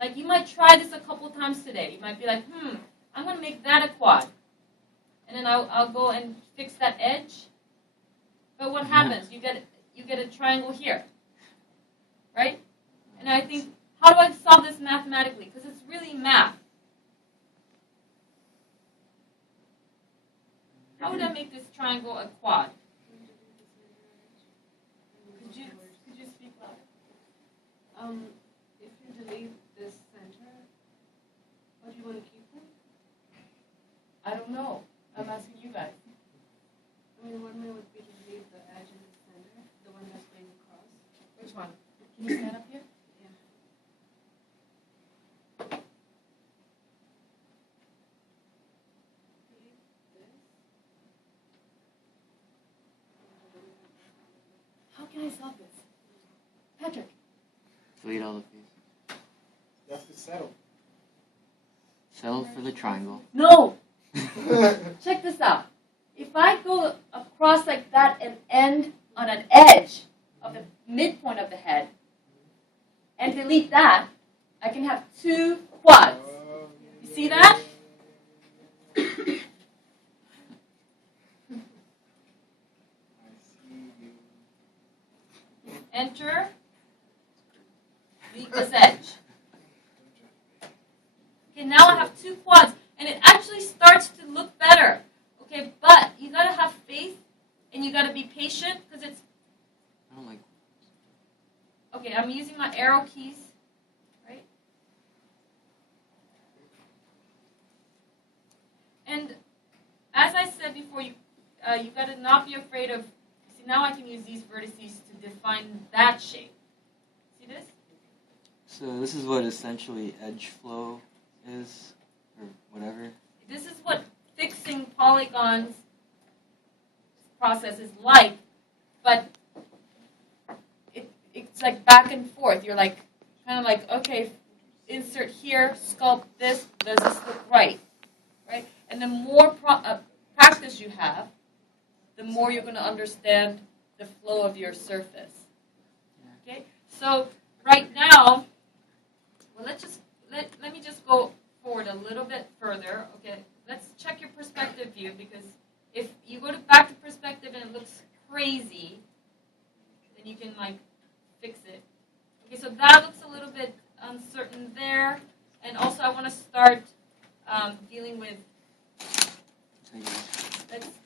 Like you might try this a couple times today. You might be like, I'm going to make that a quad. And then I'll go and fix that edge. But what happens? You get a triangle here. Right? And I think, how do I solve this mathematically? Because it's really math. How would I make this triangle a quad? Could you speak louder? If you delete this center, what do you want to keep them? I don't know. I'm asking you guys. I mean, one way would be to delete the edge in the center, the one that's going across. Which one? Can you stand up here? Yeah. Delete this. How can I solve this? Patrick. Delete all the pieces. You have to settle. Settle for the triangle. No! Check this out. If I go across like that and end on an edge of the midpoint of the head and delete that, I can have two quads. You see that? I see you. Enter. Delete this edge. Okay, now I have two quads. And it actually starts to look better. Okay, but you gotta have faith and you gotta be patient because it's. I don't like. Okay, I'm using my arrow keys, right? And as I said before, you gotta not be afraid of. See, now I can use these vertices to define that shape. See this? So this is what essentially edge flow is, or whatever. This is what fixing polygons process is like, but it's like back and forth. You're like, kind of like, okay, insert here, sculpt this, does this look right? Right? And the more practice you have, the more you're going to understand the flow of your surface. Okay? So right now, well, let me just go forward a little bit further. Okay, let's check your perspective view, because if you go back to perspective and it looks crazy, then you can like fix it. Okay, so that looks a little bit uncertain there, and also I want to start dealing with.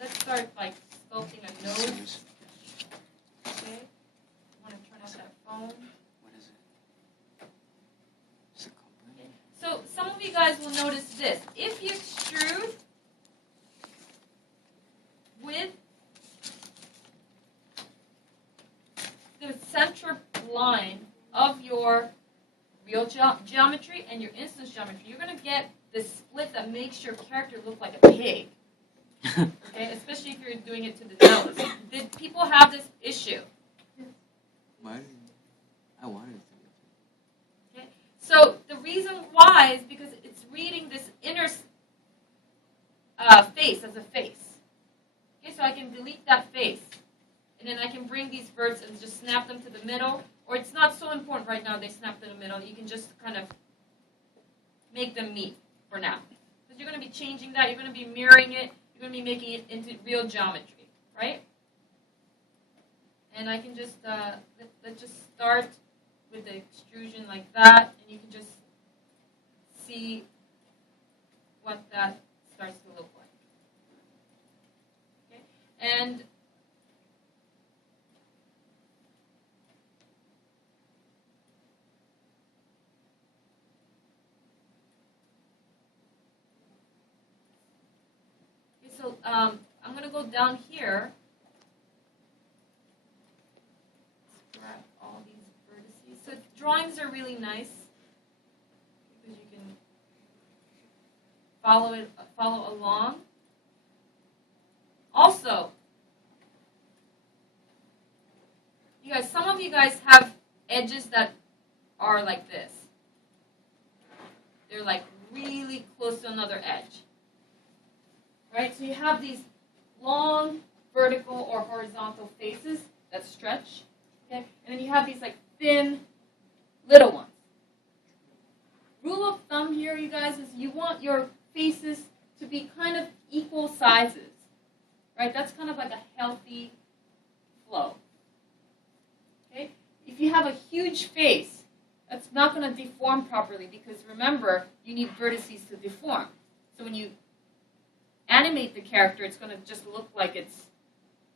Let's start like sculpting a nose. Okay, I want to turn off that phone. What is it? Okay. So some of you guys will notice this. If you extrude with the center line of your real geometry and your instance geometry, you're going to get this split that makes your character look like a pig. Okay, especially if you're doing it to the nose. Did people have this issue? Why? I wanted to. Okay, so the reason why is because it's reading this inner face as a face. Okay, so I can delete that face, and then I can bring these verts and just snap them to the middle. Or it's not so important right now they snap to the middle. You can just kind of make them meet for now. Because you're going to be changing that. You're going to be mirroring it. You're going to be making it into real geometry, right? And I can just, let's just start with the extrusion like that. And you can just see what that starts to look like. Okay? And so I'm going to go down here. Let's grab all these vertices. So drawings are really nice because you can follow along. Also, you guys, some of you guys have edges that are like this. They're like really close to another edge. Right? So you have these long vertical or horizontal faces that stretch. Okay? And then you have these like thin little ones. you guys is you want your faces to be kind of equal sizes, right? That's kind of like a healthy flow. Okay? If you have a huge face, that's not going to deform properly because remember, you need vertices to deform. So when you animate the character, it's going to just look like it's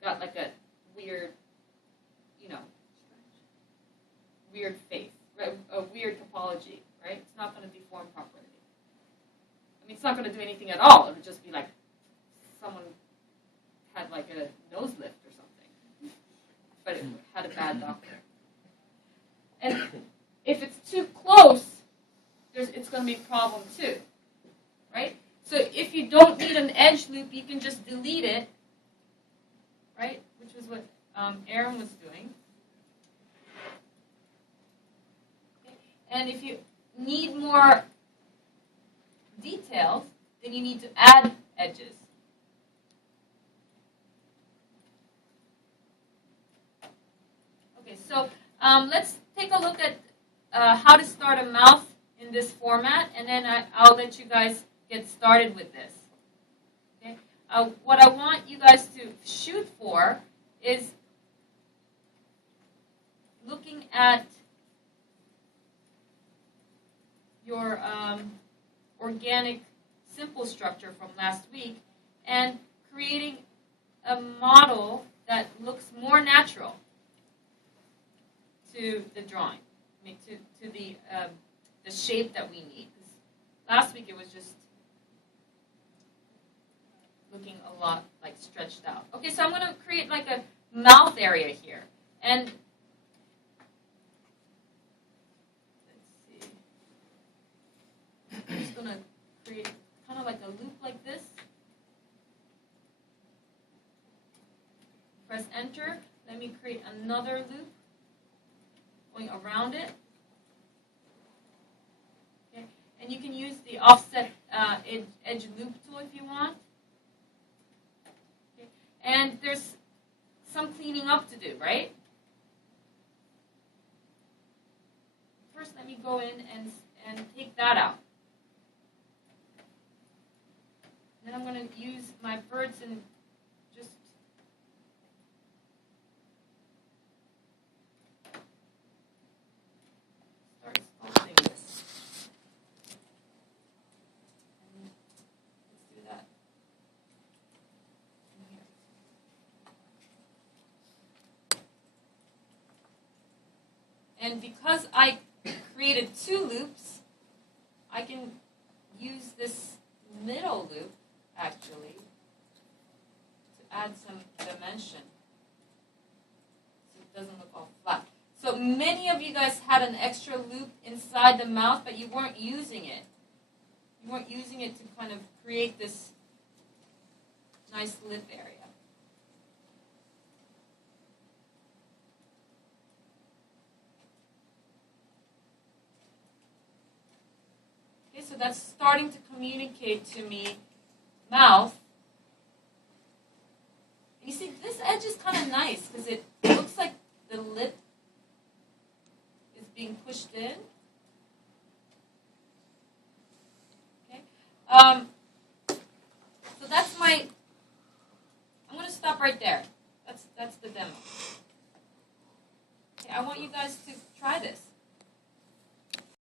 got like a weird, weird face, right? A weird topology, right? It's not going to deform properly. I mean, it's not going to do anything at all. It would just be like someone had like a nose lift or something, but it had a bad doctor. And if it's too close, it's going to be a problem too, right? So if you don't need an edge loop, you can just delete it, right? Which was what Aaron was doing. Okay. And if you need more details, then you need to add edges. Okay, so let's take a look at how to start a mouth in this format, and then I'll let you guys get started with this. Okay? What I want you guys to shoot for is looking at your organic simple structure from last week and creating a model that looks more natural to the drawing, I mean, to the shape that we need. Last week it was just looking a lot like stretched out. Okay, so I'm going to create like a mouth area here. And let's see. I'm just going to create kind of like a loop like this. Press enter. Let me create another loop going around it. Okay. And you can use the offset edge loop tool if you want. Okay. And there's some cleaning up to do, right? First, let me go in and take that out. Then I'm going to use my birds and just start sculpting this. And let's do that in here. And because I created two loops, I can use this middle loop actually to add some dimension so it doesn't look all flat. So many of you guys had an extra loop inside the mouth, but you weren't using it. You weren't using it to kind of create this nice lip area. Okay, so that's starting to communicate to me mouth. You see, this edge is kind of nice because it looks like the lip is being pushed in. Okay.